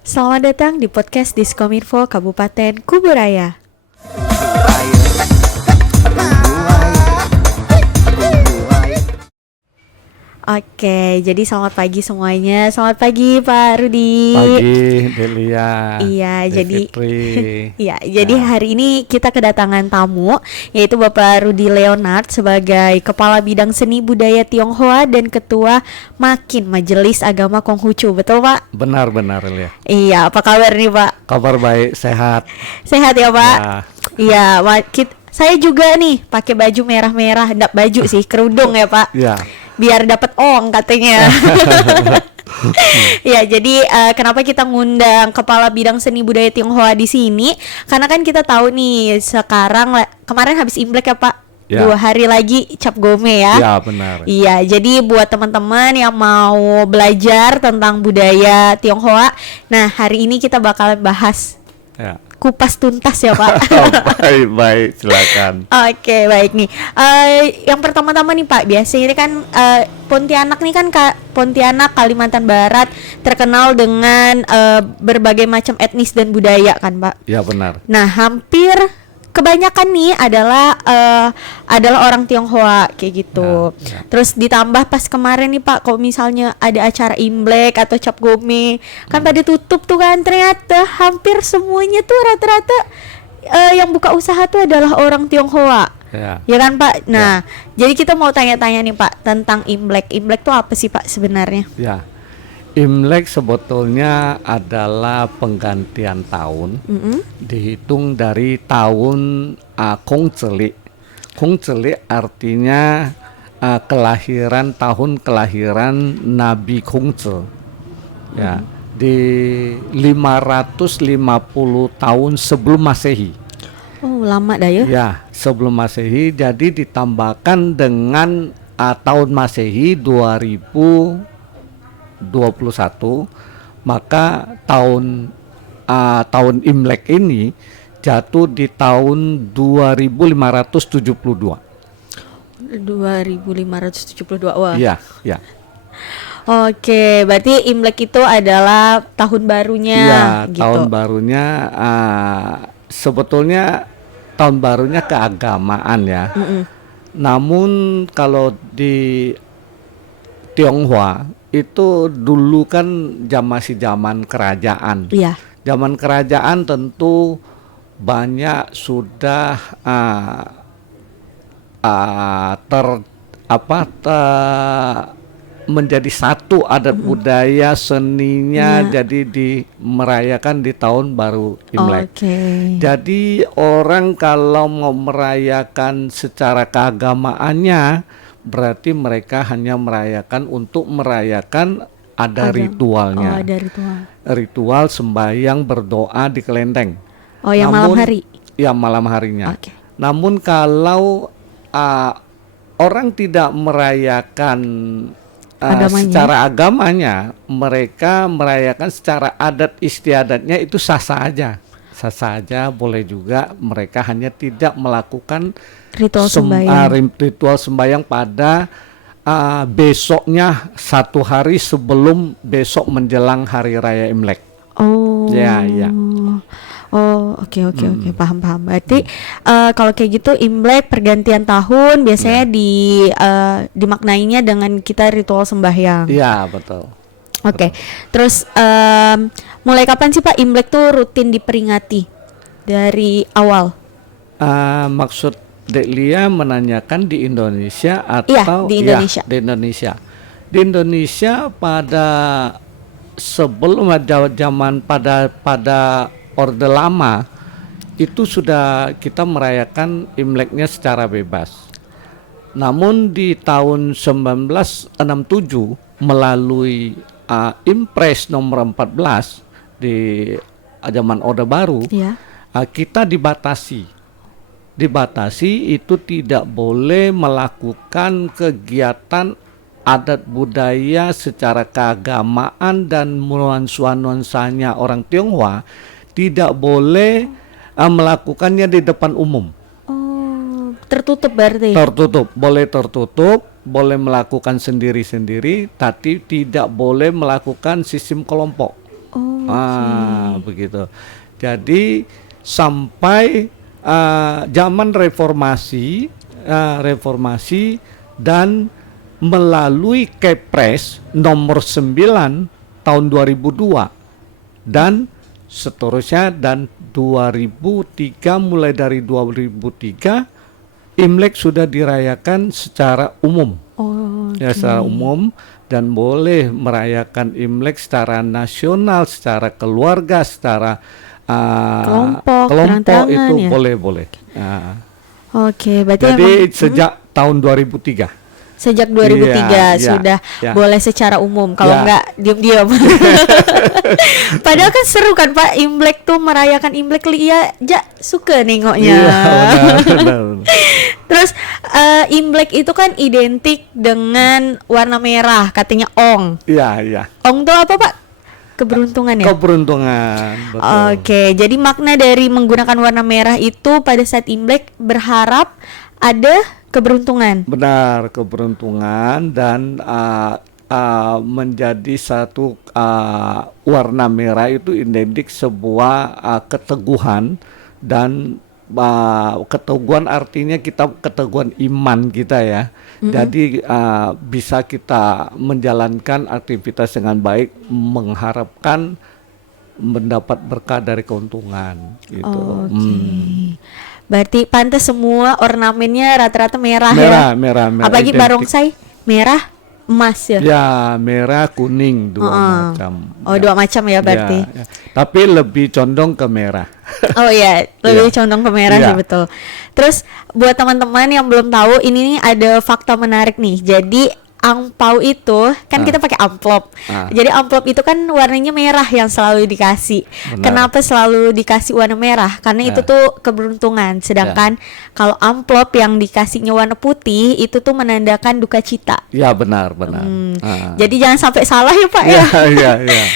Selamat datang di podcast Diskominfo Kabupaten Kuburaya. Oke, jadi selamat pagi semuanya. Selamat pagi Pak Rudi. Pagi Delia. Iya, jadi Fitri. iya, jadi hari ini kita kedatangan tamu yaitu Bapak Rudi Leonard sebagai Kepala Bidang Seni Budaya Tionghoa dan Ketua Makin Majelis Agama Konghucu. Betul, Pak? Benar Delia. Iya, apa kabar nih, Pak? Kabar baik, sehat. Sehat ya, Pak? Ya. Iya, saya juga nih pakai baju merah-merah, enggak baju sih, kerudung ya, Pak. Ya. Biar dapat ong katanya. Ya, jadi kenapa kita ngundang Kepala Bidang Seni Budaya Tionghoa di sini? Karena kan kita tahu nih sekarang kemarin habis Imlek ya, Pak. Ya. 2 hari lagi Cap Gome ya. Ya, benar. Iya, jadi buat teman-teman yang mau belajar tentang budaya Tionghoa, nah hari ini kita bakal bahas Ya. kupas tuntas ya, Pak. Baik, silakan. Oke, baik nih. Yang pertama-tama nih Pak, biasanya ini kan Pontianak nih kan Pontianak Kalimantan Barat terkenal dengan berbagai macam etnis dan budaya kan, Pak. Ya, benar. Nah, hampir kebanyakan nih adalah orang Tionghoa kayak gitu. Ya. Terus ditambah pas kemarin nih Pak, kalau misalnya ada acara Imlek atau Cap Gome, kan pada tutup tuh kan, ternyata hampir semuanya tuh rata-rata yang buka usaha tuh adalah orang Tionghoa. Ya kan Pak? Nah, jadi kita mau tanya-tanya nih Pak tentang Imlek. Imlek tuh apa sih Pak sebenarnya? Ya. Imlek sebetulnya adalah penggantian tahun. Dihitung dari tahun Kongzeli. Kongzeli artinya tahun kelahiran Nabi Kongzi. Ya, di 550 tahun sebelum Masehi. Oh, lama dah ya? Ya, sebelum Masehi. Jadi ditambahkan dengan tahun Masehi 2021, maka tahun Imlek ini jatuh di tahun 2572. 2572. Wah. Iya, ya. Oke, berarti Imlek itu adalah tahun barunya Iya, gitu. tahun barunya sebetulnya tahun barunya keagamaan ya. Namun kalau di Tionghoa itu dulu kan masih zaman kerajaan. Iya. Zaman kerajaan tentu banyak sudah menjadi satu adat budaya seninya, jadi merayakan di tahun baru Imlek. Jadi orang kalau mau merayakan secara keagamaannya, berarti mereka hanya merayakan untuk merayakan ada ritualnya. Oh, ada ritual. Ritual sembahyang berdoa di kelenteng. Oh, yang malam hari? Ya, malam harinya. Oke. Namun kalau orang tidak merayakan secara agamanya, mereka merayakan secara adat istiadatnya, itu sah-sah aja. Sah-sah aja, boleh juga mereka hanya tidak melakukan ritual sembahyang pada besoknya, 1 hari sebelum besok menjelang hari raya Imlek. Oh. Ya. Oh, oke, paham. Berarti kalau kayak gitu Imlek pergantian tahun biasanya dimaknainya dengan kita ritual sembahyang. Iya, betul. Oke. Terus mulai kapan sih Pak Imlek tuh rutin diperingati? Dari awal? Maksud Delia menanyakan di Indonesia atau? Iya, di Indonesia. Di Indonesia. Di Indonesia pada sebelum zaman pada Orde Lama itu sudah kita merayakan Imleknya secara bebas. Namun di tahun 1967 melalui Impres nomor 14 di zaman Orde Baru, kita dibatasi itu tidak boleh melakukan kegiatan adat budaya secara keagamaan dan nuansanya orang Tionghoa, tidak boleh melakukannya di depan umum. Oh, tertutup berarti? Tertutup, boleh melakukan sendiri-sendiri, tapi tidak boleh melakukan sistem kelompok. Begitu. Jadi sampai zaman reformasi dan melalui Kepres nomor 9 tahun 2002 dan seterusnya, dan 2003, mulai dari 2003 Imlek sudah dirayakan secara umum. Ya, secara umum, dan boleh merayakan Imlek secara nasional, secara keluarga, secara kelompok itu ya? boleh. Berarti jadi sejak tahun 2003. Sejak 2003 sudah boleh secara umum, kalau enggak diam-diam. Padahal kan seru kan Pak, Imlek tuh, merayakan Imlek. Suka nengoknya. Benar. Terus Imlek itu kan identik dengan warna merah, katanya Ong. Iya. Ong tuh apa Pak? Keberuntungan ya? Keberuntungan, betul. Jadi makna dari menggunakan warna merah itu pada saat Imlek berharap ada keberuntungan. Benar, keberuntungan, dan menjadi satu warna merah itu identik sebuah keteguhan, dan keteguhan artinya keteguhan iman kita ya. Jadi bisa kita menjalankan aktivitas dengan baik, mengharapkan mendapat berkah dari keuntungan gitu. Berarti pantas semua ornamennya rata-rata merah. Merah. Apalagi barongsai merah emas ya. Ya, merah kuning, dua macam. Dua macam ya berarti. Ya. Tapi lebih condong ke merah. Lebih condong ke merah sih, betul. Terus buat teman-teman yang belum tahu, ini nih ada fakta menarik nih. Jadi angpau itu kan kita pakai amplop. Jadi amplop itu kan warnanya merah yang selalu dikasih. Benar. Kenapa selalu dikasih warna merah? Karena itu tuh keberuntungan. Sedangkan kalau amplop yang dikasihnya warna putih itu tuh menandakan duka cita. Ya, benar. Jadi jangan sampai salah ya Pak ya.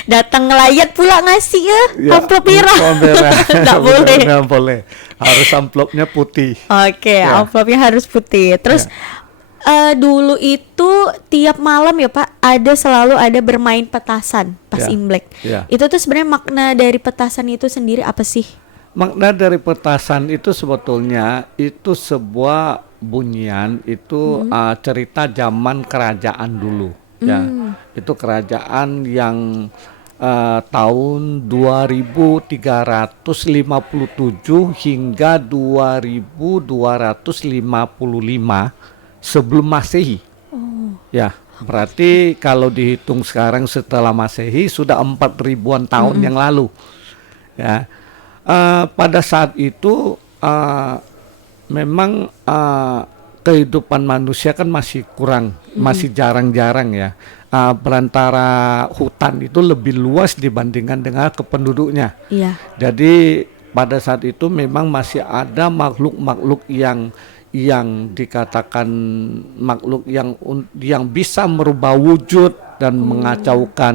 Datang ngelayat pula ngasih amplop merah. Nggak boleh. Harus amplopnya putih. Amplopnya harus putih. Terus dulu itu tiap malam ya Pak, selalu ada bermain petasan pas Imlek. Itu tuh sebenarnya makna dari petasan itu sendiri apa sih? Makna dari petasan itu sebetulnya itu sebuah bunyian, itu cerita zaman kerajaan dulu. Ya, itu kerajaan yang tahun 2357 hingga 2255 sebelum Masehi. Ya, berarti kalau dihitung sekarang setelah Masehi sudah 4.000-an tahun yang lalu. Ya, pada saat itu memang kehidupan manusia kan masih kurang, masih jarang-jarang ya. Perantara hutan itu lebih luas dibandingkan dengan kependuduknya. Jadi pada saat itu memang masih ada makhluk-makhluk yang dikatakan makhluk yang bisa merubah wujud dan mengacaukan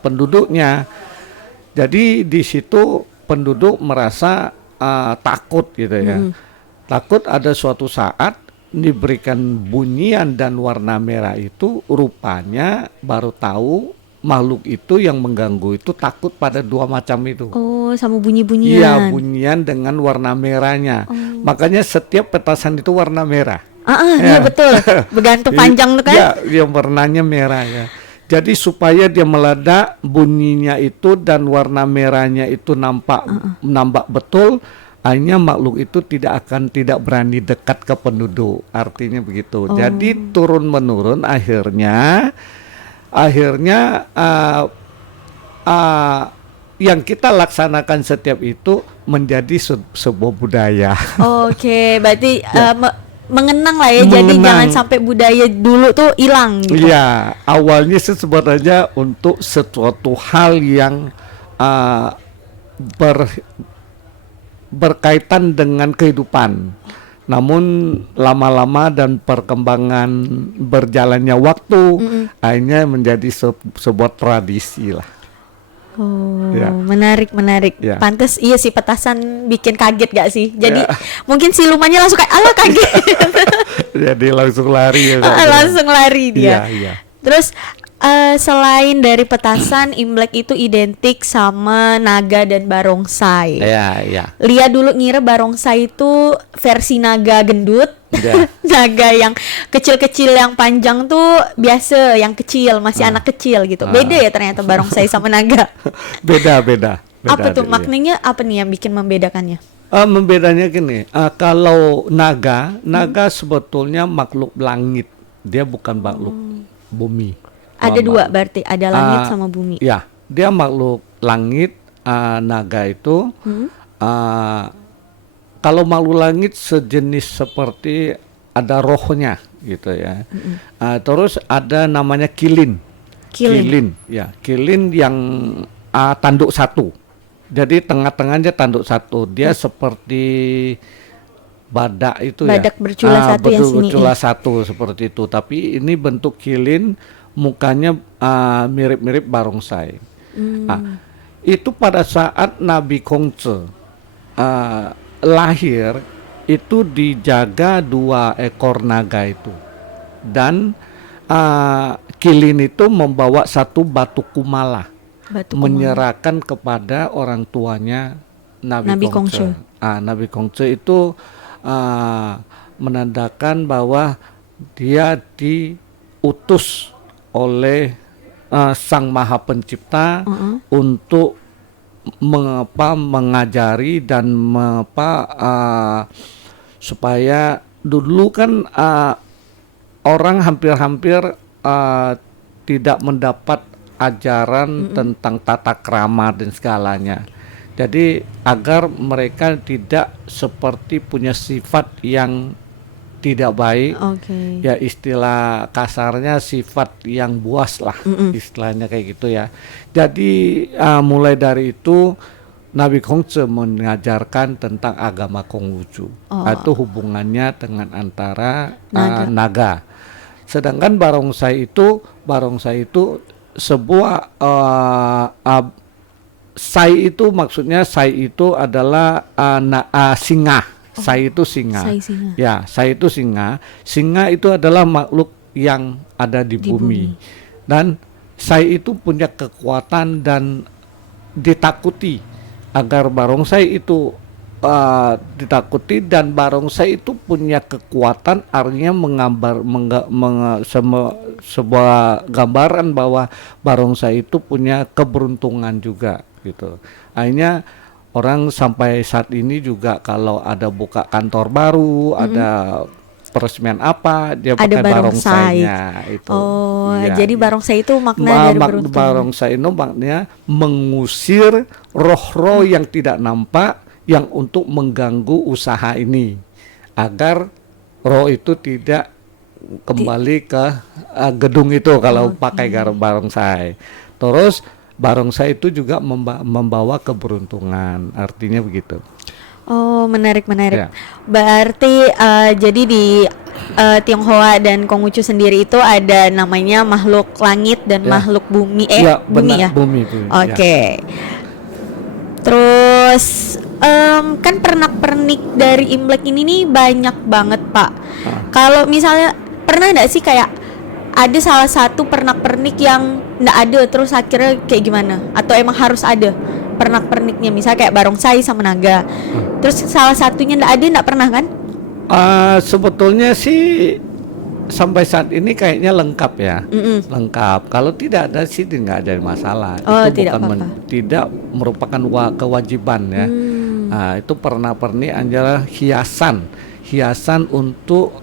penduduknya. Jadi di situ penduduk merasa takut gitu ya. Takut ada suatu saat diberikan bunyian dan warna merah itu, rupanya baru tahu makhluk itu yang mengganggu itu takut pada dua macam itu. Sama bunyi-bunyian. Iya, bunyian dengan warna merahnya. Makanya setiap petasan itu warna merah. Iya betul. Bergantung panjang tuh kan? Iya, yang warnanya merah ya. Jadi supaya dia meledak, bunyinya itu dan warna merahnya itu nampak betul, akhirnya makhluk itu tidak berani dekat ke penduduk. Artinya begitu. Jadi turun menurun akhirnya yang kita laksanakan setiap itu menjadi sebuah budaya. Berarti mengenang lah ya. Jadi jangan sampai budaya dulu tuh hilang gitu. Iya, awalnya sebenarnya untuk sesuatu hal yang berkaitan dengan kehidupan. Namun lama-lama dan perkembangan berjalannya waktu akhirnya menjadi sebuah tradisi lah. Menarik. Pantes iya sih, petasan bikin kaget gak sih? Jadi mungkin silumannya langsung kayak ala kaget. Jadi langsung lari ya. Langsung lari dia. Iya. Terus Selain dari petasan, Imlek itu identik sama naga dan barongsai. Iya, iya. Lia dulu ngira barongsai itu versi naga gendut. Ya. Naga yang kecil-kecil yang panjang tuh biasa, yang kecil masih anak kecil gitu. Beda ya ternyata barongsai sama naga. Beda. Apa tuh Iya. maknanya, apa nih yang bikin membedakannya? Membedanya gini, kalau naga sebetulnya makhluk langit, dia bukan makhluk bumi. Ada dua berarti, ada langit sama bumi. Ya, dia makhluk langit. Naga itu, kalau makhluk langit sejenis seperti ada rohnya gitu ya. Terus ada namanya kilin. Ya, kilin yang tanduk satu. Jadi tengah-tengahnya tanduk satu. Dia seperti badak itu badak bercula satu yang sini. Bercula satu seperti itu. Tapi ini bentuk kilin, mukanya mirip-mirip barongsai. Itu pada saat Nabi Kongce lahir, itu dijaga 2 ekor naga itu. Dan kilin itu membawa 1 batu kumala. Menyerahkan kepada orang tuanya Nabi Kongce. Nabi Kongce itu menandakan bahwa dia diutus oleh Sang Maha Pencipta untuk mengajari dan supaya dulu kan orang hampir-hampir tidak mendapat ajaran tentang tata krama dan segalanya. Jadi agar mereka tidak seperti punya sifat yang tidak baik, ya istilah kasarnya sifat yang buas lah, istilahnya kayak gitu ya. Jadi mulai dari itu Nabi Kongce mengajarkan tentang agama Konghucu. Itu hubungannya dengan antara naga. Sedangkan barongsai itu sebuah sai itu maksudnya sai itu adalah singa. Sai itu singa. Ya, sai itu singa. Singa itu adalah makhluk yang ada di bumi. Dan sai itu punya kekuatan dan ditakuti. Agar barongsai itu ditakuti, dan barongsai itu punya kekuatan, artinya sebuah gambaran bahwa barongsai itu punya keberuntungan juga gitu. Akhirnya orang sampai saat ini juga kalau ada buka kantor baru, ada peresmian apa, dia pakai barongsainya itu. Jadi barongsai itu makna dari beruntung. Barongsai itu maknanya mengusir roh-roh yang tidak nampak yang untuk mengganggu usaha ini, agar roh itu tidak kembali ke gedung itu kalau pakai barongsai. Terus barongsai itu juga membawa keberuntungan, artinya begitu. Menarik. Ya. Berarti jadi di Tionghoa dan Konghucu sendiri itu ada namanya makhluk langit dan makhluk bumi. Bumi ya. Bumi. Oke. Terus kan pernak-pernik dari Imlek ini nih banyak banget Pak. Kalau misalnya pernah nggak sih kayak ada salah satu pernak-pernik yang nggak ada, terus akhirnya kayak gimana? Atau emang harus ada pernak-perniknya, misalnya kayak barongsai sama naga. Terus salah satunya nggak pernah kan? Sebetulnya sih sampai saat ini kayaknya lengkap ya. Lengkap. Kalau tidak ada sih nggak ada masalah. Itu tidak tidak merupakan kewajiban ya. Itu pernak-pernik adalah hiasan untuk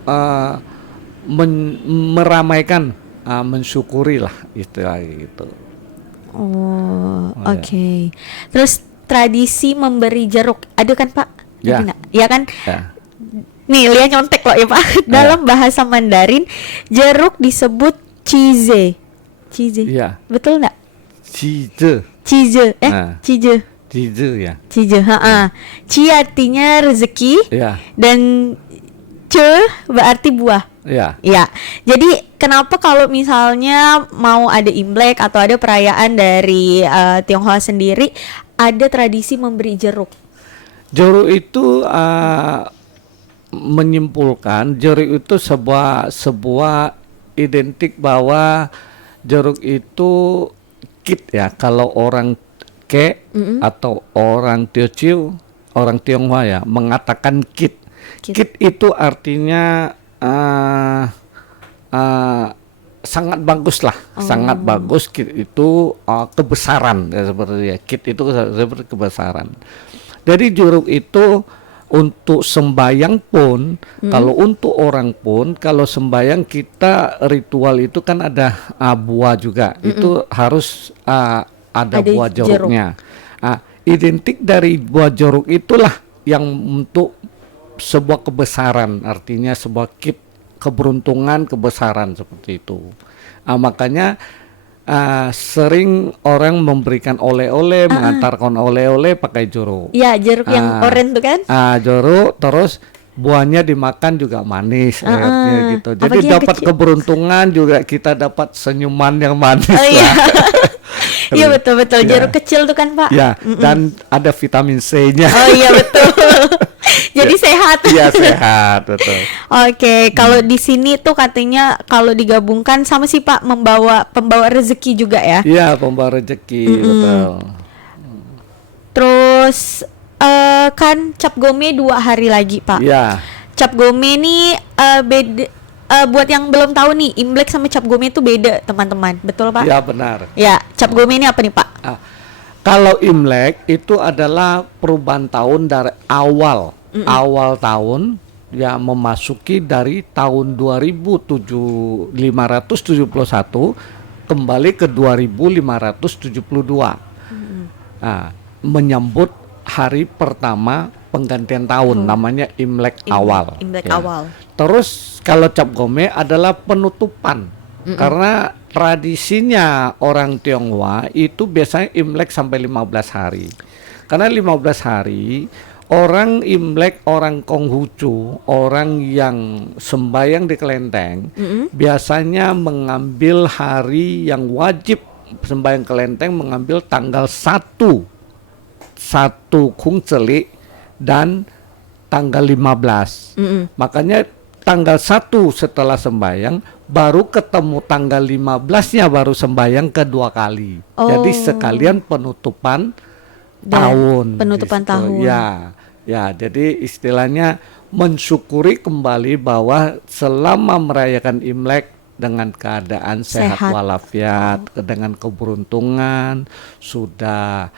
meramaikan, mensyukuri lah istilah gitu. Oke. Terus tradisi memberi jeruk ada kan Pak? Ya. Ya kan? Ya. Nih Lia nyontek loh ya Pak. Dalam bahasa Mandarin jeruk disebut cize. Ya. Betul nggak? Cize. Cize ya. Cize. Ci artinya rezeki. Ya. Dan ce berarti buah. Ya. Ya. Jadi kenapa kalau misalnya mau ada Imlek atau ada perayaan dari Tionghoa sendiri ada tradisi memberi jeruk? Jeruk itu menyimpulkan jeruk itu sebuah identik bahwa Jeruk itu kit ya. Kalau orang ke atau orang Teochew, orang Tionghoa ya mengatakan kit. Kit itu artinya sangat bagus lah, sangat bagus. Kit itu kebesaran ya, seperti ya. Kit itu seperti kebesaran. Jadi jeruk itu untuk sembayang pun, kalau untuk orang pun, kalau sembayang kita ritual itu kan ada buah juga, itu harus ada buah jeruknya. Identik dari buah jeruk itulah yang untuk sebuah kebesaran, artinya sebuah keberuntungan, kebesaran seperti itu. Makanya sering orang memberikan oleh-oleh, mengantarkan oleh-oleh pakai jeruk. Iya, jeruk yang oranye tuh kan? Jeruk, terus buahnya dimakan juga manis, gitu. Jadi dapat keberuntungan juga, kita dapat senyuman yang manis. Iya betul. Jeruk kecil tuh kan Pak? Ya, dan ada vitamin C-nya. Oh iya betul. Jadi sehat. Iya sehat, betul. Oke, kalau di sini tuh katanya kalau digabungkan sama sih Pak pembawa rezeki juga ya? Iya, pembawa rezeki, betul. Terus kan Cap Gome 2 hari lagi Pak. Iya. Cap Gome nih beda. Buat yang belum tahu nih, Imlek sama Cap Gome itu beda teman-teman, betul Pak? Iya benar. Ya, Cap Gome ini apa nih Pak? Kalau Imlek itu adalah perubahan tahun dari awal tahun ya, memasuki dari tahun 571 kembali ke 2572. Menyambut hari pertama penggantian tahun, namanya Imlek awal. Imlek ya. awal. Terus kalau Cap Gome adalah penutupan. Karena tradisinya orang Tionghoa itu biasanya Imlek sampai 15 hari. Karena 15 hari orang Imlek, orang Konghucu, orang yang sembahyang di kelenteng, biasanya mengambil hari yang wajib sembahyang kelenteng, mengambil tanggal 1 Kung Celi dan tanggal 15. Makanya tanggal 1 setelah sembahyang baru ketemu tanggal 15-nya baru sembahyang kedua kali. Jadi sekalian penutupan tahun. Penutupan tahun. Ya, jadi istilahnya mensyukuri kembali bahwa selama merayakan Imlek dengan keadaan sehat walafiat, dengan keberuntungan, sudah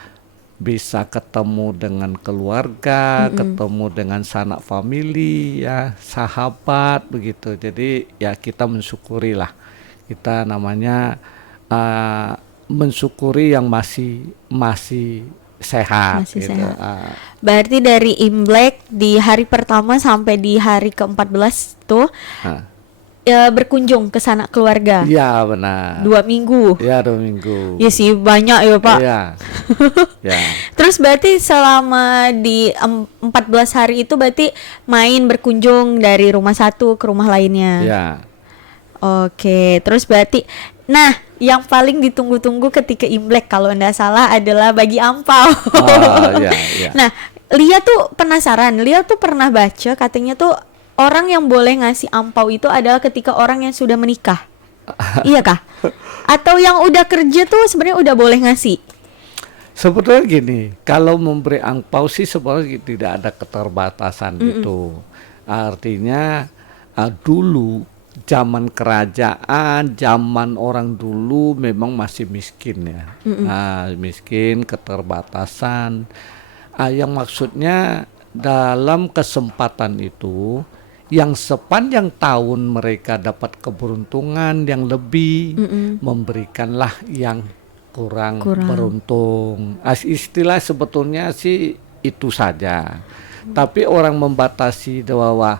bisa ketemu dengan keluarga, ketemu dengan sanak famili, ya, sahabat begitu. Jadi ya kita mensyukurilah, kita namanya mensyukuri yang masih sehat. Masih sehat. Berarti dari Imlek di hari pertama sampai di hari ke-14 tuh berkunjung ke sanak keluarga. Iya benar. 2 minggu. Iya 2 minggu. Iya sih banyak ya Pak. Iya. Ya. Terus berarti selama di 14 hari itu berarti main berkunjung dari rumah satu ke rumah lainnya. Iya. Oke, terus berarti yang paling ditunggu-tunggu ketika Imlek kalau enggak salah adalah bagi ampau. Iya. Nah, Lia tuh penasaran. Lia tuh pernah baca katanya tuh orang yang boleh ngasih ampau itu adalah ketika orang yang sudah menikah. Iya kah? Atau yang udah kerja tuh sebenarnya udah boleh ngasih? Sebetulnya gini, kalau memberi angpau sih sebenarnya tidak ada keterbatasan gitu. Artinya dulu zaman kerajaan, zaman orang dulu memang masih miskin ya. Miskin, keterbatasan. Yang maksudnya dalam kesempatan itu yang sepanjang tahun mereka dapat keberuntungan yang lebih, memberikanlah yang kurang beruntung. Istilah sebetulnya sih itu saja. Tapi orang membatasi bahwa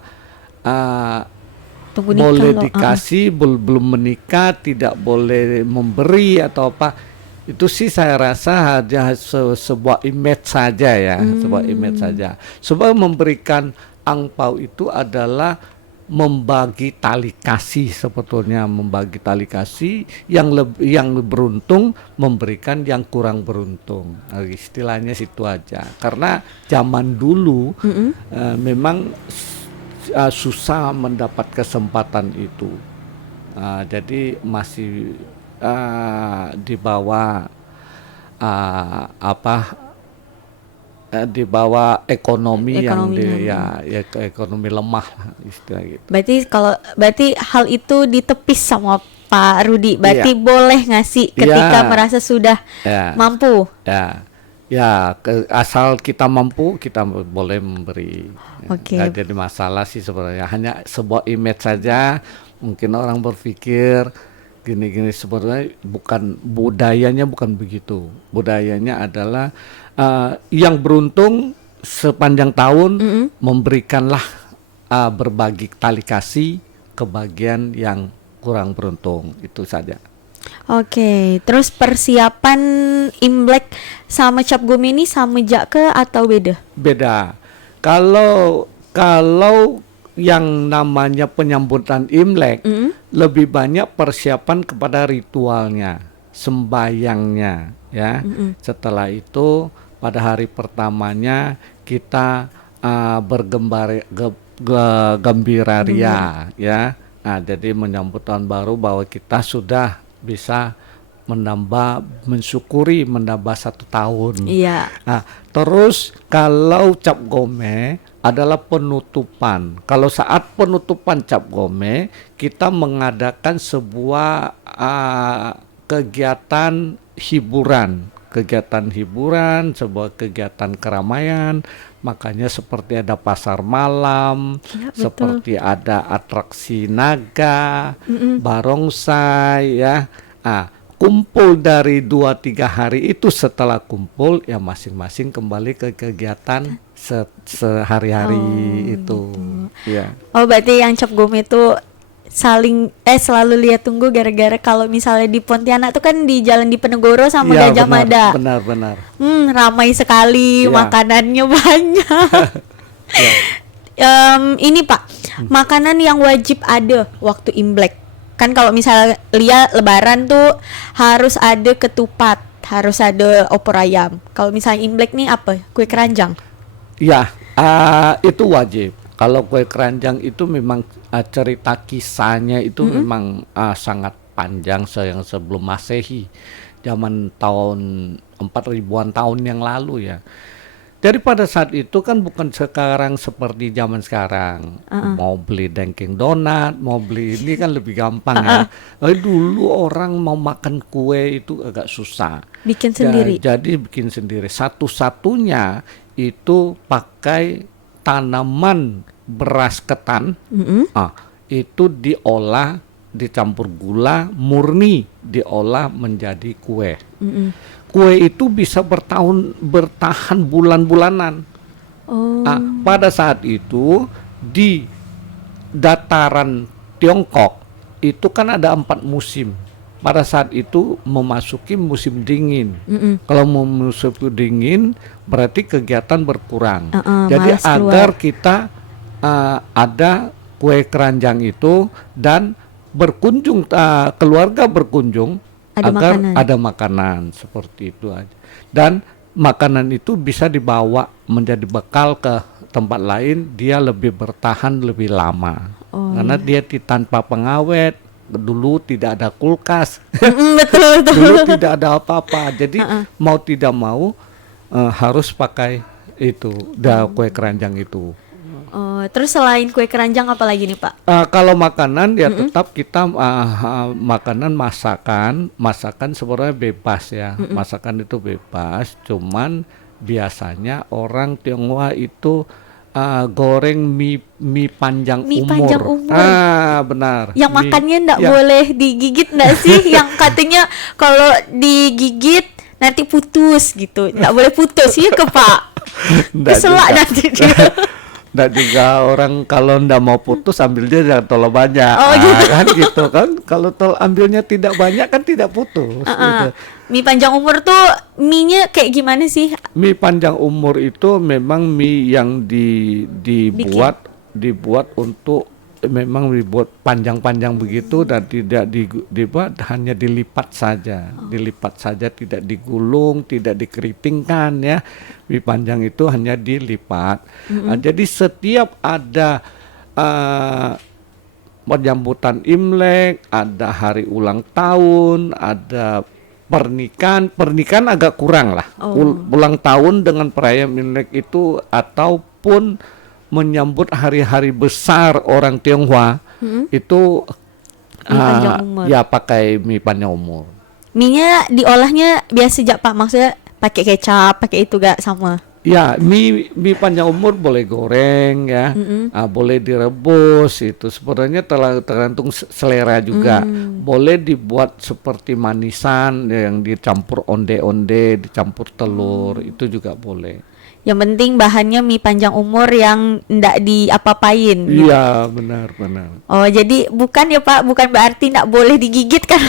boleh dikasih, belum menikah tidak boleh memberi atau apa. Itu sih saya rasa hanya sebuah image saja ya, sebuah image saja. Sebab memberikan angpau itu adalah membagi tali kasih, sebetulnya membagi tali kasih, yang beruntung memberikan yang kurang beruntung. Istilahnya situ aja. Karena zaman dulu memang susah mendapat kesempatan itu. Jadi masih di bawah apa di bawah ekonomi yang ekonomi lemah lah, istilah gitu. Berarti hal itu ditepis sama Pak Rudi. Berarti boleh ngasih ketika merasa sudah mampu. Asal kita mampu, kita boleh memberi. Nggak jadi masalah sih sebenarnya. Hanya sebuah image saja. Mungkin orang berpikir gini-gini, sebenarnya bukan budayanya, bukan begitu. Budayanya adalah yang beruntung sepanjang tahun memberikanlah berbagi tali kasih ke bagian yang kurang beruntung, itu saja. Terus persiapan Imlek sama Cap Gome ini sama Jake atau beda? Beda. Kalau yang namanya penyambutan Imlek lebih banyak persiapan kepada ritualnya, sembayangnya, ya. Setelah itu pada hari pertamanya kita bergembira ria, ya. Nah, jadi menyambut tahun baru bahwa kita sudah bisa mensyukuri menambah 1 tahun. Iya. Nah, terus kalau Cap Gome adalah penutupan. Kalau saat penutupan Cap Gome, kita mengadakan sebuah kegiatan hiburan, sebuah kegiatan keramaian. Makanya seperti ada pasar malam, seperti ada atraksi naga, barongsai, ya. Kumpul dari 2-3 hari itu, setelah kumpul ya masing-masing kembali ke kegiatan sehari-hari itu. Ya. Berarti yang Cap Gome itu selalu lihat tunggu gara-gara kalau misalnya di Pontianak tuh kan di Jalan Diponegoro sama Gajah Mada. Benar. Ramai sekali, makanannya banyak. Ini Pak, makanan yang wajib ada waktu Imlek. Kan kalau misalnya lihat Lebaran tuh harus ada ketupat, harus ada opor ayam. Kalau misalnya Imlek nih apa? Kue keranjang. Ya, itu wajib. Kalau kue keranjang itu memang cerita kisahnya itu memang sangat panjang yang sebelum Masehi, zaman tahun 4000-an tahun yang lalu, ya. Jadi pada saat itu kan bukan sekarang seperti zaman sekarang. Mau beli Dunkin Donat, mau beli ini kan lebih gampang ya. Dulu orang mau makan kue itu agak susah. Bikin sendiri. Jadi bikin sendiri. Satu-satunya itu pakai tanaman beras ketan. Itu diolah, dicampur gula murni, diolah menjadi kue. Kue itu bisa bertahan bulan-bulanan. Pada saat itu di dataran Tiongkok itu kan ada 4 musim. Pada saat itu memasuki musim dingin. Kalau memasuki dingin berarti kegiatan berkurang. Jadi agar kita ada kue keranjang itu dan berkunjung, keluarga berkunjung, agar ada makanan seperti itu aja. Dan makanan itu bisa dibawa menjadi bekal ke tempat lain, dia lebih bertahan lebih lama. Karena dia tanpa pengawet. Dulu tidak ada kulkas. Betul. Dulu tidak ada apa-apa. Jadi mau tidak mau harus pakai itu, kue keranjang itu. Terus selain kue keranjang apa lagi nih Pak? Kalau makanan ya tetap kita makanan masakan sebenarnya bebas ya. Masakan itu bebas, cuman biasanya orang Tionghoa itu goreng mie panjang umur. Benar. Yang makannya nggak boleh digigit nggak sih? Yang katanya kalau digigit nanti putus gitu. Nggak boleh putus ya ke Pak. Keselak nanti dia. Nggak juga orang kalau ndak mau putus ambilnya jangan terlalu banyak. Gitu. Kan gitu kan. Kalau ambilnya tidak banyak kan tidak putus. Gitu. Mie panjang umur tuh mie-nya kayak gimana sih? Mie panjang umur itu memang mie yang dibuat untuk memang dibuat panjang-panjang begitu dan tidak dibuat, hanya dilipat saja, tidak digulung, tidak dikeritingkan ya. Mie panjang itu hanya dilipat. Jadi setiap ada penyambutan Imlek, ada hari ulang tahun, ada pernikahan agak kurang lah. Ulang tahun dengan perayaan Imlek itu ataupun menyambut hari-hari besar orang Tionghoa itu ya pakai mie panjang umur. Mie-nya diolahnya biasa aja Pak, maksudnya pakai kecap, pakai itu gak sama? Ya, mie panjang umur boleh goreng ya, boleh direbus, itu sebenarnya tergantung selera juga. Boleh dibuat seperti manisan yang dicampur onde-onde, dicampur telur, itu juga boleh. Yang penting bahannya mie panjang umur yang ndak diapa-apain gitu. Iya, benar. Oh, jadi bukan ya Pak, bukan berarti ndak boleh digigit kan?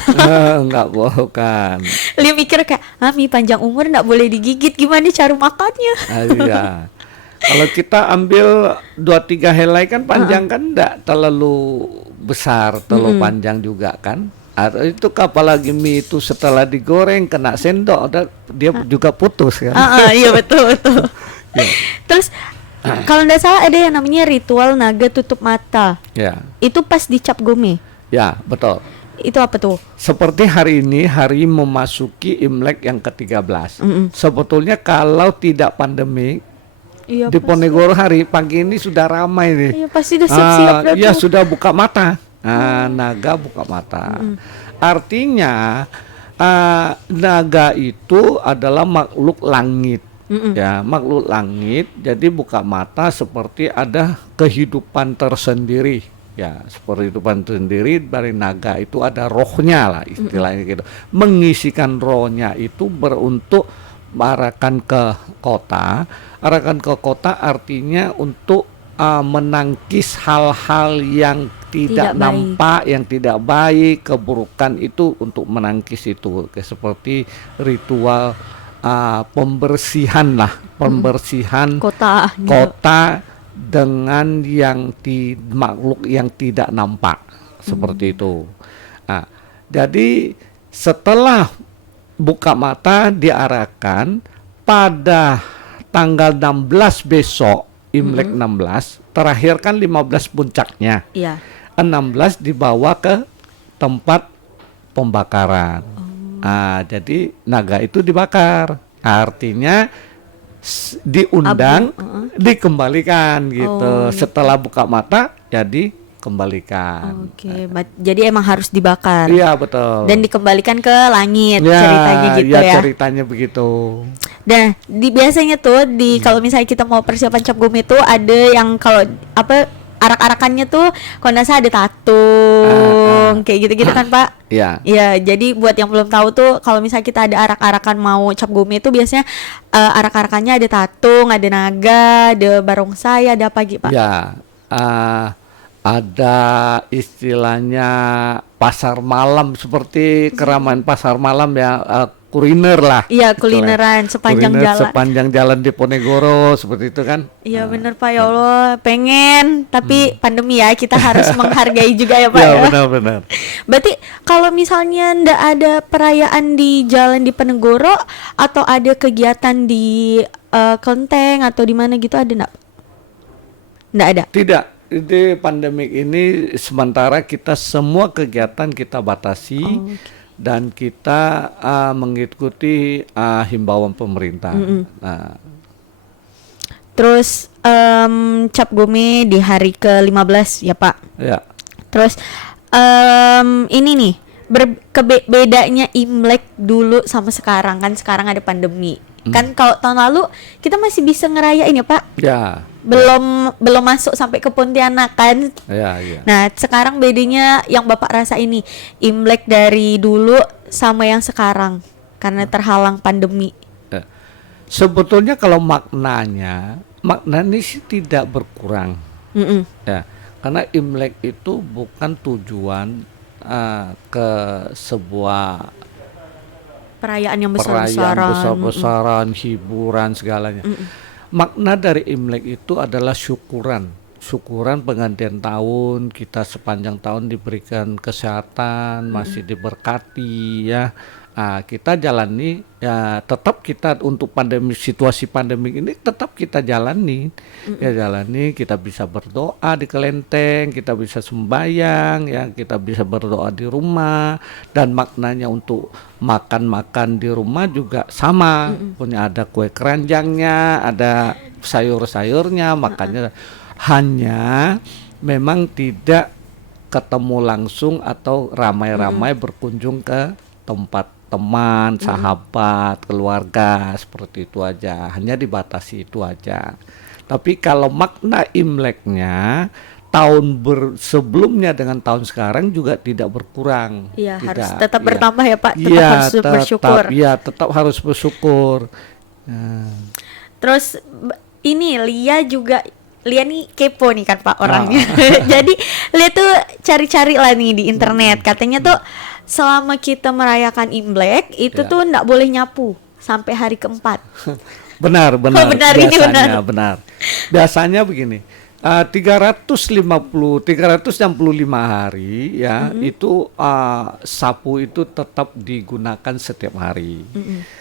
Enggak bukan. Dia mikir kayak, mie panjang umur ndak boleh digigit, gimana cara makannya? Iya. Kalau kita ambil 2-3 helai kan panjang kan enggak terlalu besar, terlalu panjang juga kan. Itu apalagi mie itu setelah digoreng kena sendok, dia juga putus kan. Iya betul. Ya. Terus kalau nggak salah ada yang namanya ritual naga tutup mata. Ya. Itu pas di Cap Gome. Ya, betul. Itu apa tuh? Seperti hari ini, hari memasuki Imlek yang ke-13. Sebetulnya kalau tidak pandemi, iya, di Ponegoro hari pagi ini sudah ramai nih. Iya, pasti udah siap-siap ya sudah buka mata. Naga buka mata. Artinya naga itu adalah makhluk langit. Ya, makhluk langit. Jadi buka mata seperti ada kehidupan tersendiri. Ya, seperti kehidupan tersendiri dari naga itu ada rohnya lah istilahnya gitu. Mengisikan rohnya itu beruntuk arahkan ke kota. Arahkan ke kota artinya untuk menangkis hal-hal yang tidak nampak, yang tidak baik, keburukan itu untuk menangkis itu. Seperti ritual pembersihan kota dengan makhluk yang tidak nampak seperti itu. Nah, jadi setelah buka mata diarahkan pada tanggal 16 besok, Imlek 16, terakhir kan 15 puncaknya. Iya. 16 dibawa ke tempat pembakaran. Jadi naga itu dibakar. Artinya diundang, dikembalikan gitu. Setelah buka mata, jadi kembalikan. Oke, jadi emang harus dibakar. Iya, betul. Dan dikembalikan ke langit, ceritanya gitu ya. Ceritanya begitu. Dan biasanya tuh kalau misalnya kita mau persiapan Cap Gome itu ada yang kalau arak-arakannya tuh kalau nggak salah ada tatung kayak gitu-gitu kan Pak? Iya. Iya, jadi buat yang belum tahu tuh kalau misalnya kita ada arak-arakan mau Cap Gome itu biasanya arak-arakannya ada tatung, ada naga, ada barongsai, ada apa gitu Pak? Ya, ada istilahnya pasar malam seperti keramaian pasar malam ya, kuliner lah. Iya, kulineran sepanjang jalan di Ponegoro seperti itu kan. Iya bener Pak, ya Allah pengen tapi pandemi ya, kita harus menghargai juga ya Pak. Ya benar. Berarti kalau misalnya ndak ada perayaan di jalan di Ponegoro atau ada kegiatan di Kelenteng atau di mana gitu ada ndak? Ndak ada. Tidak. Di pandemik ini sementara kita semua kegiatan kita batasi. Dan kita mengikuti himbauan pemerintah. Nah. Terus Cap Gome di hari ke-15 ya Pak. Ya. Terus ini nih bedanya Imlek dulu sama sekarang, kan sekarang ada pandemi. Kan kalau tahun lalu kita masih bisa ngerayain ya Pak. Ya. Belum masuk sampai ke Pontianak kan. Ya. Nah sekarang bedanya yang Bapak rasa ini Imlek dari dulu sama yang sekarang karena terhalang pandemi. Sebetulnya kalau maknanya sih tidak berkurang. Ya, karena Imlek itu bukan tujuan ke sebuah perayaan yang besar-besaran, hiburan segalanya. Makna dari Imlek itu adalah syukuran penggantian tahun, kita sepanjang tahun diberikan kesehatan, masih diberkati ya, kita jalani ya, tetap kita untuk situasi pandemi ini tetap kita jalani. Ya jalani, kita bisa berdoa di kelenteng, kita bisa sembahyang, ya kita bisa berdoa di rumah, dan maknanya untuk makan di rumah juga sama. Punya ada kue keranjangnya, ada sayur-sayurnya, makannya hanya memang tidak ketemu langsung atau ramai-ramai berkunjung ke tempat teman, sahabat, keluarga, seperti itu aja. Hanya dibatasi itu aja. Tapi kalau makna Imleknya sebelumnya dengan tahun sekarang juga tidak berkurang. Iya, tidak, harus tetap bertambah ya Pak. Tetap ya, harus bersyukur. Iya, tetap harus bersyukur. Terus ini Lia nih kepo nih kan Pak orangnya. Jadi Lia tuh cari-cari lah nih di internet. Katanya tuh selama kita merayakan Imlek itu tuh nggak boleh nyapu sampai hari keempat. Benar. Benar, biasanya, ini benar. Biasanya begini, 365 hari ya, itu sapu itu tetap digunakan setiap hari.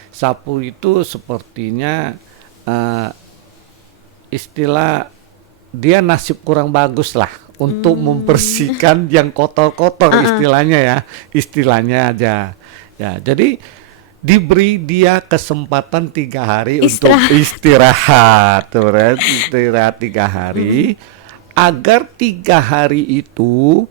Sapu itu sepertinya istilah dia nasib kurang bagus lah untuk membersihkan yang kotor-kotor, istilahnya aja ya. Jadi diberi dia kesempatan 3 hari untuk istirahat 3 hari, agar 3 hari itu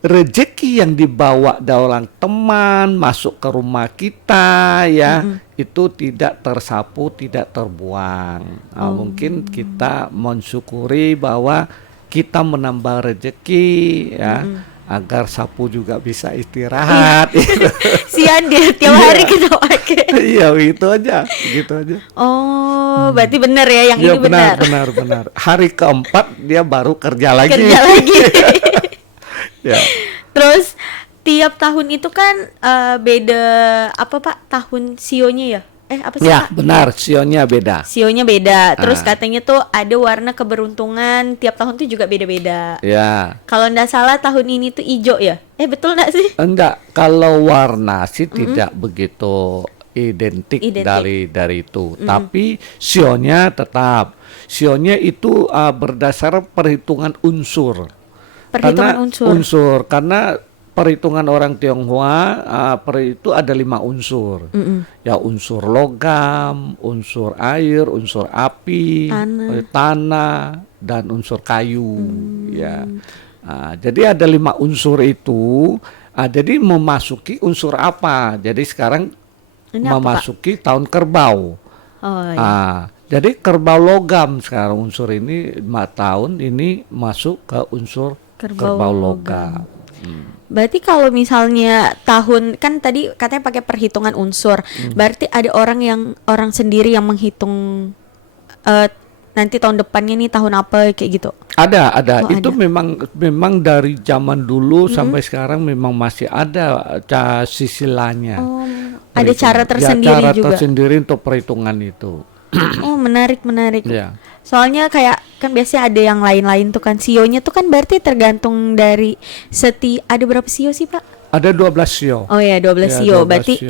rezeki yang dibawa dari teman masuk ke rumah kita ya, itu tidak tersapu, tidak terbuang. Mungkin kita mensyukuri bahwa kita menambah rezeki ya, agar sapu juga bisa istirahat. Sian dia tiap hari kita pakai. Iya, gitu aja. Oh, berarti benar ya yang ini benar. Benar. Hari keempat dia baru kerja lagi. Ya. Terus tiap tahun itu kan beda apa Pak? Tahun sionya ya? Apa sih ya, Pak? Benar, sionya beda. Terus katanya tuh ada warna keberuntungan, tiap tahun tuh juga beda-beda. Ya. Kalau nggak salah tahun ini tuh hijau ya? Betul nggak sih? Enggak, kalau warna sih tidak begitu identik. dari itu. Tapi sionya tetap. Sionya itu berdasar perhitungan unsur. Karena perhitungan orang Tionghoa itu ada 5 unsur. Ya, unsur logam, unsur air, unsur api, tanah, dan unsur kayu. Ya. Jadi ada 5 unsur itu. Jadi memasuki unsur apa? Jadi sekarang ini memasuki tahun kerbau. Jadi kerbau logam sekarang unsur ini 5 tahun ini masuk ke unsur kerbau logam. Berarti kalau misalnya tahun kan tadi katanya pakai perhitungan unsur, berarti ada orang sendiri yang menghitung nanti tahun depannya nih tahun apa kayak gitu. Ada. Itu ada. Memang dari zaman dulu sampai sekarang memang masih ada sisilanya. Ada cara tersendiri juga. Cara tersendiri untuk perhitungan itu. Oh, menarik. Ya. Soalnya kayak kan biasanya ada yang lain-lain tuh kan, sionya tuh kan berarti tergantung dari ada berapa sio sih Pak? Ada 12 sio. Oh ya, 12 sio. Berarti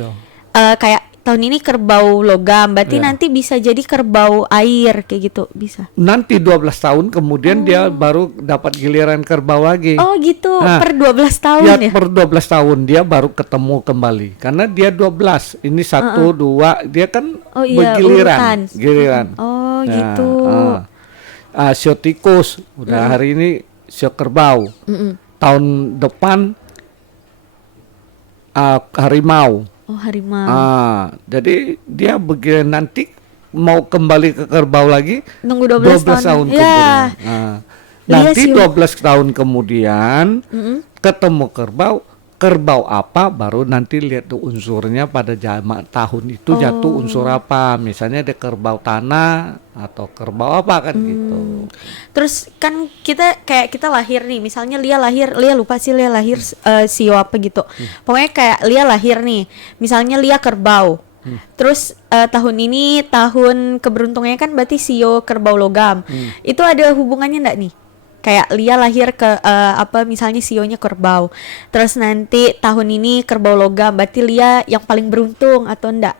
kayak tahun ini kerbau logam, berarti nanti bisa jadi kerbau air kayak gitu, bisa. Nanti 12 tahun kemudian dia baru dapat giliran kerbau lagi. Oh gitu, per 12 tahun ya? Per 12 tahun dia baru ketemu kembali. Karena dia 12, ini 1, 2, dia kan bergiliran. Oh gitu. Sio tikus, udah hari ini sio kerbau. Tahun depan harimau. Oh, harimau. Jadi dia begini nanti mau kembali ke kerbau lagi. Nunggu 12 tahun kemudian. Nanti 12 tahun kemudian ketemu kerbau apa baru nanti lihat tuh unsurnya pada tahun itu jatuh unsur apa. Misalnya ada kerbau tanah atau kerbau apa kan gitu. Terus kan kita lahir nih, misalnya Lia lupa sih Lia lahir sio apa gitu. Pokoknya kayak Lia lahir nih, misalnya Lia kerbau. Terus tahun ini tahun keberuntungannya kan berarti sio kerbau logam. Itu ada hubungannya enggak nih? kayak Lia lahir ke misalnya sionya kerbau, terus nanti tahun ini kerbau logam, berarti Lia yang paling beruntung atau enggak?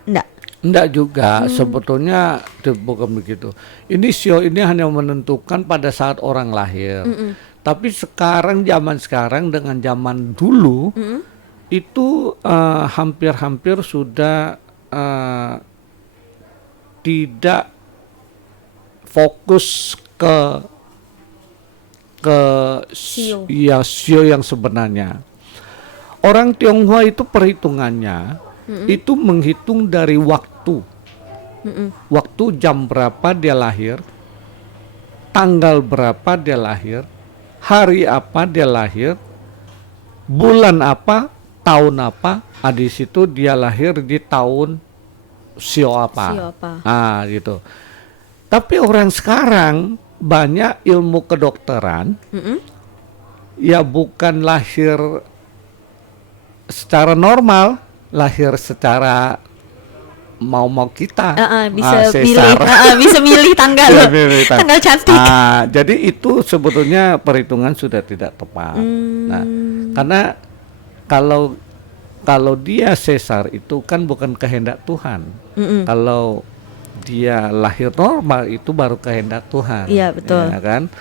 Enggak juga, sebetulnya bukan begitu. Ini sio ini hanya menentukan pada saat orang lahir. Tapi zaman sekarang dengan zaman dulu itu hampir-hampir sudah tidak fokus ke Sio. sio yang sebenarnya. Orang Tionghoa itu perhitungannya itu menghitung dari waktu. Waktu jam berapa dia lahir, tanggal berapa dia lahir, hari apa dia lahir, bulan apa, tahun apa. Di situ dia lahir di tahun sio apa. Gitu. Tapi orang sekarang banyak ilmu kedokteran ya bukan lahir secara normal, lahir secara mau kita bisa milih tanggal. Tanggal cantik. Jadi itu sebetulnya perhitungan sudah tidak tepat. Nah, karena kalau dia sesar itu kan bukan kehendak Tuhan. Kalau dia lahir normal itu baru kehendak Tuhan. Iya, betul. Ya kan?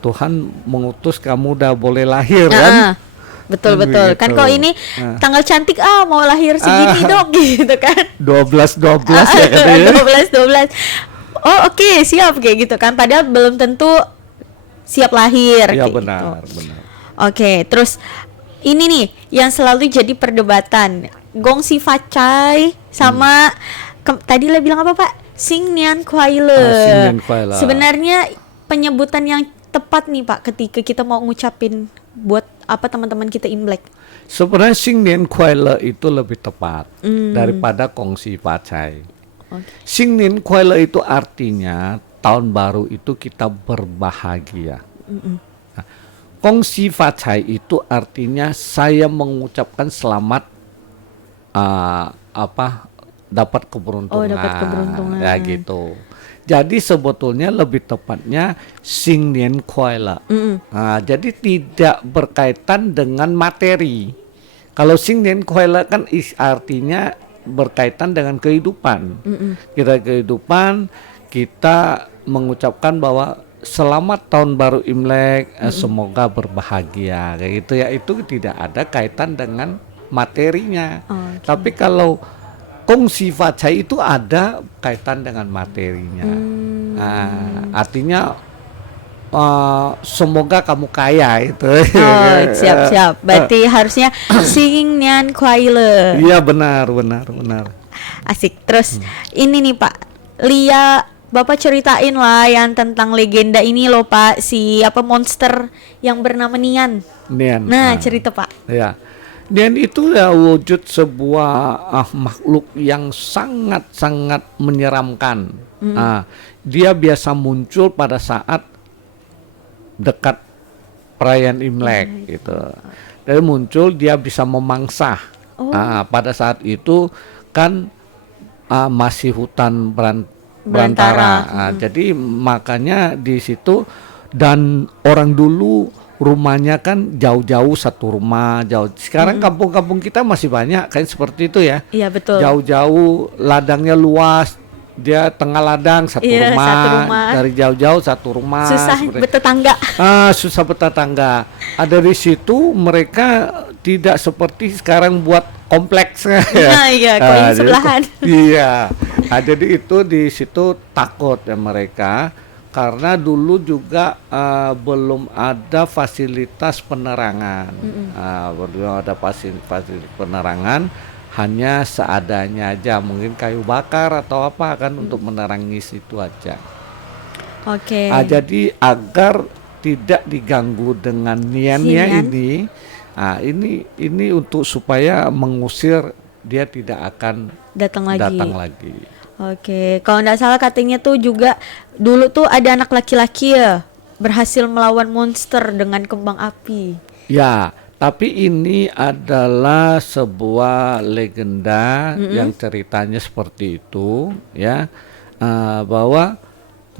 Tuhan mengutus kamu udah boleh lahir kan? Betul. Kan kalau ini tanggal cantik mau lahir segini dong gitu kan. 12 ya katanya. 12. Oh, oke, siap kayak gitu kan. Padahal belum tentu siap lahir. Iya, gitu. benar. Oke, terus ini nih yang selalu jadi perdebatan. Gong Si Facai sama tadi lo bilang apa, Pak? Sing Nian Kuai Le. Sebenarnya penyebutan yang tepat nih, Pak, ketika kita mau ngucapin buat teman-teman kita Imlek. Sebenarnya Sing Nian Kuai Le itu lebih tepat daripada Gong Si Facai. Sing Nian Kuai Le itu artinya tahun baru itu kita berbahagia. Nah, Gong Si Facai itu artinya saya mengucapkan selamat dapat keberuntungan. Dapat keberuntungan. Ya gitu. Jadi sebetulnya lebih tepatnya Sing Nian Kuai Le. Jadi tidak berkaitan dengan materi. Kalau Sing Nian Kuai Le kan artinya berkaitan dengan kehidupan. Kita mengucapkan bahwa selamat tahun baru Imlek, semoga berbahagia kayak gitu ya. Itu tidak ada kaitan dengan materinya. Tapi kalau Gong Si Facai itu ada kaitan dengan materinya. Artinya semoga kamu kaya itu. Siap. Berarti harusnya Sing Nian Kuai Le. Iya, benar. Asik. Terus ini nih, Pak, Lia, Bapak ceritain lah yang tentang legenda ini loh, Pak, si monster yang bernama Nian. Nah, cerita, Pak. Ya. Dan itu ya wujud sebuah makhluk yang sangat-sangat menyeramkan. Dia biasa muncul pada saat dekat perayaan Imlek gitu. Dari muncul dia bisa memangsa. Pada saat itu kan masih hutan belantara. Jadi makanya di situ, dan orang dulu rumahnya kan jauh-jauh satu rumah jauh. Sekarang kampung-kampung kita masih banyak kayak seperti itu ya. Iya, betul. Jauh-jauh, ladangnya luas, dia tengah ladang satu rumah. Dari jauh-jauh satu rumah. Susah bertetangga. Susah bertetangga. Ada di situ mereka tidak seperti sekarang buat kompleks. Iya, koin sebelahan. Iya. Jadi itu di situ takut ya mereka. Karena dulu juga belum ada fasilitas penerangan, belum ada fasilitas penerangan, hanya seadanya aja, mungkin kayu bakar atau apa kan untuk menerangi situ aja. Jadi agar tidak diganggu dengan niannya ini untuk supaya mengusir, dia tidak akan datang lagi. Kalau nggak salah katanya tuh juga dulu tuh ada anak laki-laki ya berhasil melawan monster dengan kembang api. Ya, tapi ini adalah sebuah legenda yang ceritanya seperti itu ya, bahwa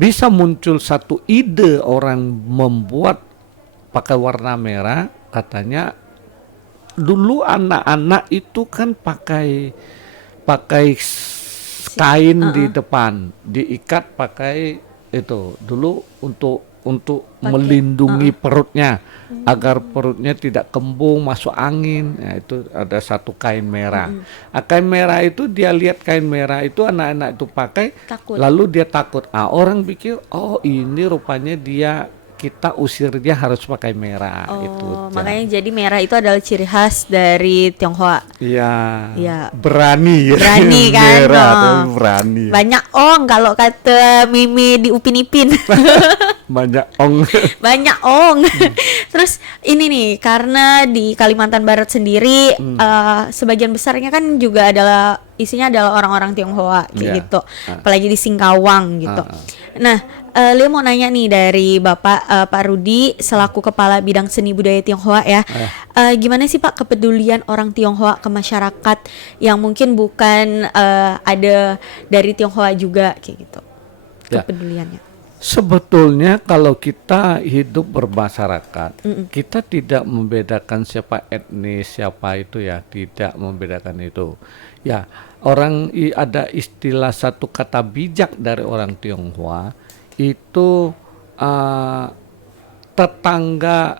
bisa muncul satu ide orang membuat pakai warna merah, katanya dulu anak-anak itu kan pakai kain di depan, diikat pakai itu dulu untuk melindungi perutnya agar perutnya tidak kembung masuk angin. Nah, itu ada satu kain merah. Kain merah itu dia lihat kain merah itu anak-anak itu pakai, lalu dia takut. Orang pikir oh ini rupanya kita usir dia harus pakai merah. Itu makanya jadi merah itu adalah ciri khas dari Tionghoa. Iya. Berani kan. Merah, tapi berani. Banyak kalau kata Mimi di Upin Ipin. Banyak ong. Banyak ong. Terus ini nih, karena di Kalimantan Barat sendiri sebagian besarnya kan juga isinya adalah orang-orang Tionghoa kayak gitu. Apalagi di Singkawang gitu. Nah, Leo mau nanya nih dari Bapak Pak Rudi selaku Kepala Bidang Seni Budaya Tionghoa ya. Gimana sih Pak kepedulian orang Tionghoa ke masyarakat yang mungkin bukan ada dari Tionghoa juga kayak gitu. Kepeduliannya. Sebetulnya kalau kita hidup bermasyarakat, kita tidak membedakan siapa etnis, siapa itu ya, tidak membedakan itu. Ya, ada istilah satu kata bijak dari orang Tionghoa itu tetangga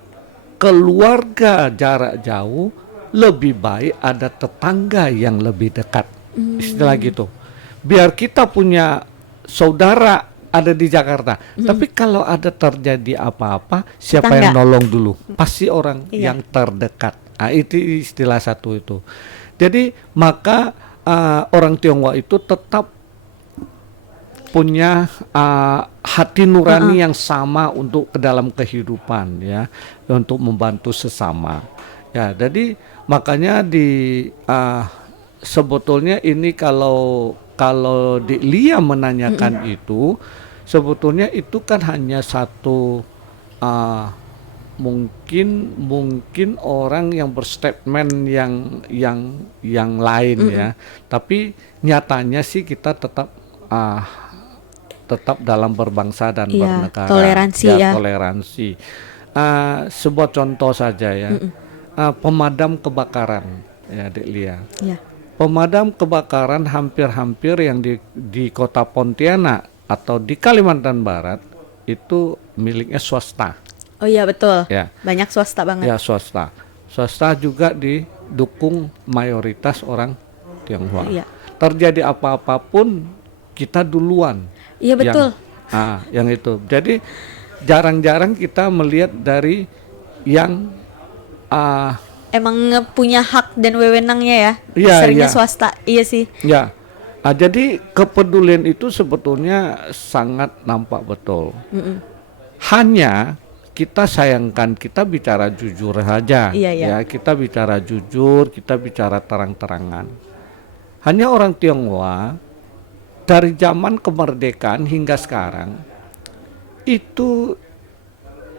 keluarga jarak jauh lebih baik ada tetangga yang lebih dekat. Istilah gitu. Biar kita punya saudara ada di Jakarta, tapi kalau ada terjadi apa-apa, siapa yang nolong dulu? Pasti orang yang terdekat. Itu istilah satu itu. Jadi maka orang Tionghoa itu tetap punya hati nurani yang sama untuk ke dalam kehidupan ya, untuk membantu sesama. Ya, jadi makanya sebetulnya ini kalau Lia menanyakan itu, sebetulnya itu kan hanya satu mungkin orang yang berstatement yang lain ya, tapi nyatanya sih kita tetap dalam berbangsa dan bernegara. Toleransi. Sebuah contoh saja ya, pemadam kebakaran ya, Dek Lia. Pemadam kebakaran hampir-hampir yang di kota Pontianak atau di Kalimantan Barat itu miliknya swasta. Oh iya betul. Ya. Banyak swasta banget. Ya swasta. Swasta juga didukung mayoritas orang Tionghoa. Terjadi apa-apa pun kita duluan. Iya betul. Yang itu. Jadi jarang-jarang kita melihat dari yang emang punya hak dan wewenangnya ya. Seringnya swasta. Iya sih. Ya. Jadi kepedulian itu sebetulnya sangat nampak betul. Hanya kita sayangkan, kita bicara jujur saja. Ya, kita bicara jujur, kita bicara terang-terangan. Hanya orang Tionghoa dari zaman kemerdekaan hingga sekarang itu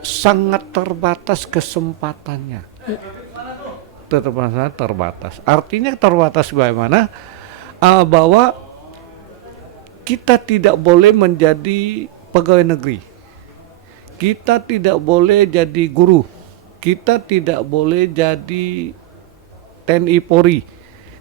sangat terbatas kesempatannya. Terbatas. Artinya terbatas bagaimana? Bahwa kita tidak boleh menjadi pegawai negeri, kita tidak boleh jadi guru, kita tidak boleh jadi TNI Polri.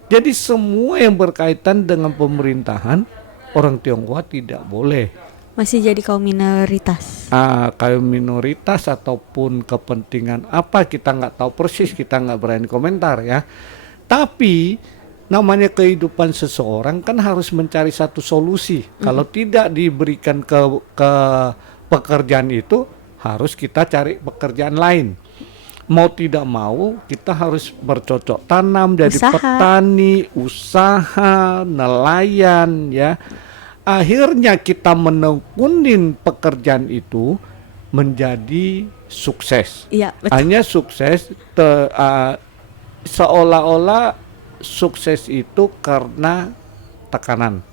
Jadi semua yang berkaitan dengan pemerintahan orang Tionghoa tidak boleh. Masih jadi kaum minoritas. Kaum minoritas ataupun kepentingan apa kita nggak tahu persis, kita nggak berani komentar ya. Tapi namanya kehidupan seseorang kan harus mencari satu solusi. Kalau tidak diberikan ke pekerjaan itu, harus kita cari pekerjaan lain. Mau tidak mau kita harus bercocok tanam, jadi petani, usaha, nelayan ya. Akhirnya kita menekunin pekerjaan itu menjadi sukses. Iya, betul. Hanya sukses seolah-olah sukses itu karena tekanan.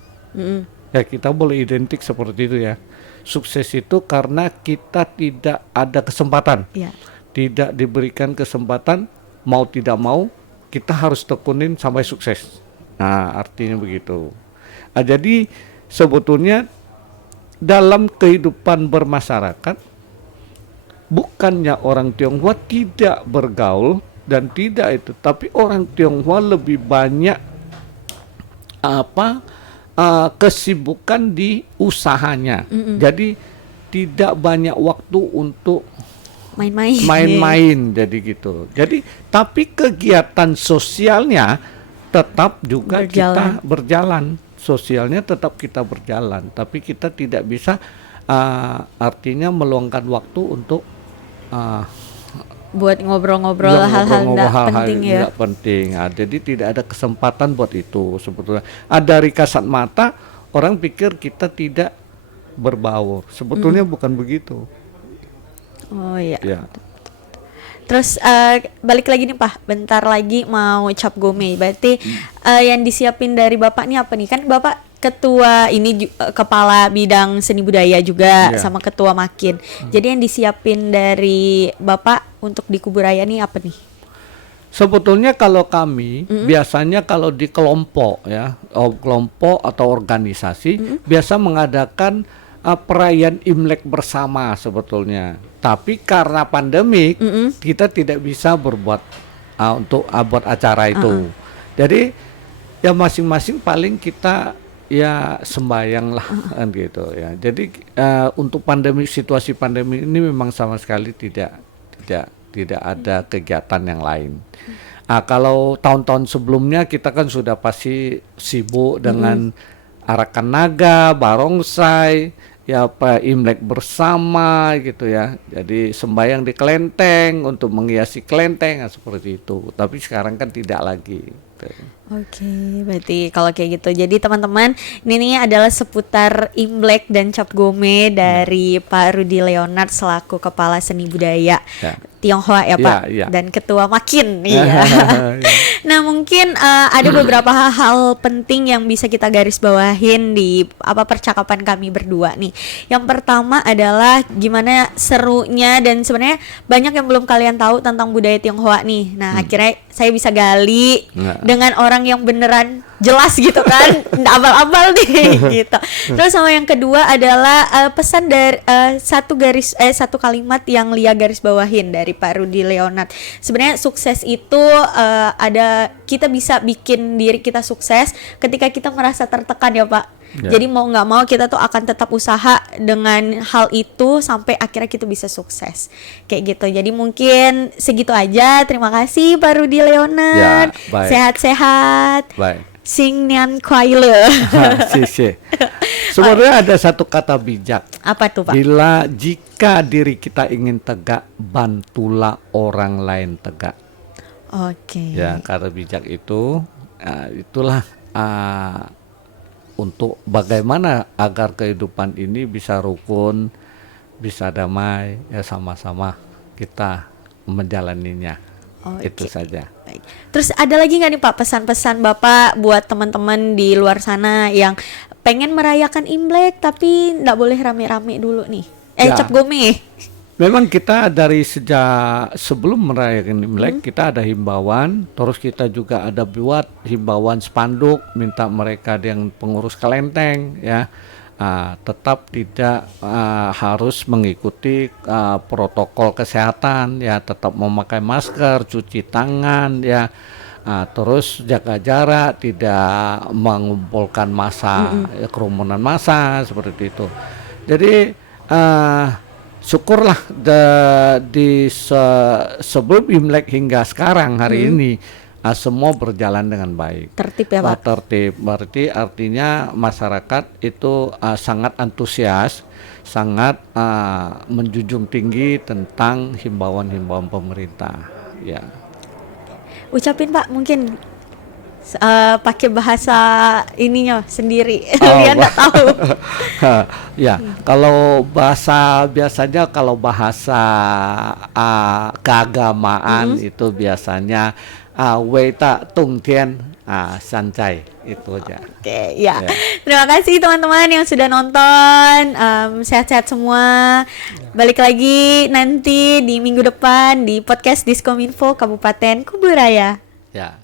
Ya kita boleh identik seperti itu ya. Sukses itu karena kita tidak ada kesempatan. Tidak diberikan kesempatan, mau tidak mau kita harus tekunin sampai sukses. Artinya begitu. Jadi sebetulnya dalam kehidupan bermasyarakat bukannya orang Tionghoa tidak bergaul dan tidak itu, tapi orang Tionghoa lebih banyak kesibukan di usahanya. Jadi tidak banyak waktu untuk main-main jadi gitu. Jadi tapi kegiatan sosialnya tetap juga kita berjalan. Sosialnya tetap kita berjalan, tapi kita tidak bisa artinya meluangkan waktu untuk buat ngobrol-ngobrol hal-hal penting ya. Tidak penting. Jadi tidak ada kesempatan buat itu sebetulnya. Dari kasat mata orang pikir kita tidak berbaur. Sebetulnya bukan begitu. Oh iya. Ya. Terus balik lagi nih Pak, bentar lagi mau cap gome. Berarti yang disiapin dari Bapak nih apa nih? Kan Bapak ketua ini kepala bidang seni budaya juga sama ketua Makin. Jadi yang disiapin dari Bapak untuk di Kuburaya nih apa nih? Sebetulnya kalau kami biasanya kalau di kelompok ya, kelompok atau organisasi biasa mengadakan perayaan Imlek bersama sebetulnya. Tapi karena pandemik kita tidak bisa berbuat untuk buat acara itu. Jadi ya masing-masing paling kita ya sembayang lah kan gitu ya. Jadi untuk situasi pandemi ini memang sama sekali tidak ada kegiatan yang lain. Kalau tahun-tahun sebelumnya kita kan sudah pasti sibuk dengan arakan naga, barongsai, ya Imlek bersama gitu ya. Jadi sembahyang di kelenteng untuk menghiasi kelenteng seperti itu. Tapi sekarang kan tidak lagi. Oke, berarti kalau kayak gitu. Jadi teman-teman, ini adalah seputar Imlek dan Cap Gome dari Pak Rudy Leonard selaku Kepala Seni Budaya Tionghoa ya Pak, dan Ketua Makin. Nah mungkin ada beberapa hal penting yang bisa kita garis bawahin di percakapan kami berdua nih. Yang pertama adalah gimana serunya dan sebenarnya banyak yang belum kalian tahu tentang budaya Tionghoa nih. Nah akhirnya saya bisa gali dengan orang yang beneran jelas gitu kan, nggak abal-abal nih gitu. Terus sama yang kedua adalah pesan dari satu kalimat yang Lia garis bawahin dari Pak Rudy Leonard. Sebenarnya sukses itu kita bisa bikin diri kita sukses ketika kita merasa tertekan ya Pak. Jadi mau nggak mau kita tuh akan tetap usaha dengan hal itu sampai akhirnya kita bisa sukses kayak gitu. Jadi mungkin segitu aja. Terima kasih Pak Rudy Leonard. Sehat-sehat. Sing Nian Kuai Le. Sebenarnya ada satu kata bijak. Apa tuh Pak? Jika diri kita ingin tegak, bantulah orang lain tegak. Oke. Ya, kata bijak itu itulah untuk bagaimana agar kehidupan ini bisa rukun, bisa damai, ya sama-sama kita menjalaninya. Itu saja. Baik. Terus ada lagi nggak nih Pak pesan-pesan Bapak buat teman-teman di luar sana yang pengen merayakan Imlek tapi nggak boleh rame-rame dulu nih? Cap Gome. Memang kita dari sejak sebelum merayakan Imlek kita ada himbauan, terus kita juga ada buat himbauan spanduk minta mereka yang pengurus kelenteng ya tetap tidak harus mengikuti protokol kesehatan ya, tetap memakai masker, cuci tangan ya, terus jaga jarak, tidak mengumpulkan massa, kerumunan massa seperti itu. Jadi syukurlah sebelum Imlek hingga sekarang hari ini semua berjalan dengan baik. Tertib ya Pak? Tertib, berarti artinya masyarakat itu sangat antusias, sangat menjunjung tinggi tentang himbauan-himbauan pemerintah. Ya. Ucapin Pak mungkin pakai bahasa ininya sendiri, dia nggak tahu. Ya, kalau biasanya kalau bahasa keagamaan itu biasanya Wei Ta Tung Tian Sancai itu aja. Oke, ya. Terima kasih teman-teman yang sudah nonton. Sehat-sehat semua. Balik lagi nanti di minggu depan di podcast Diskominfo Kabupaten Kuburaya. Ya.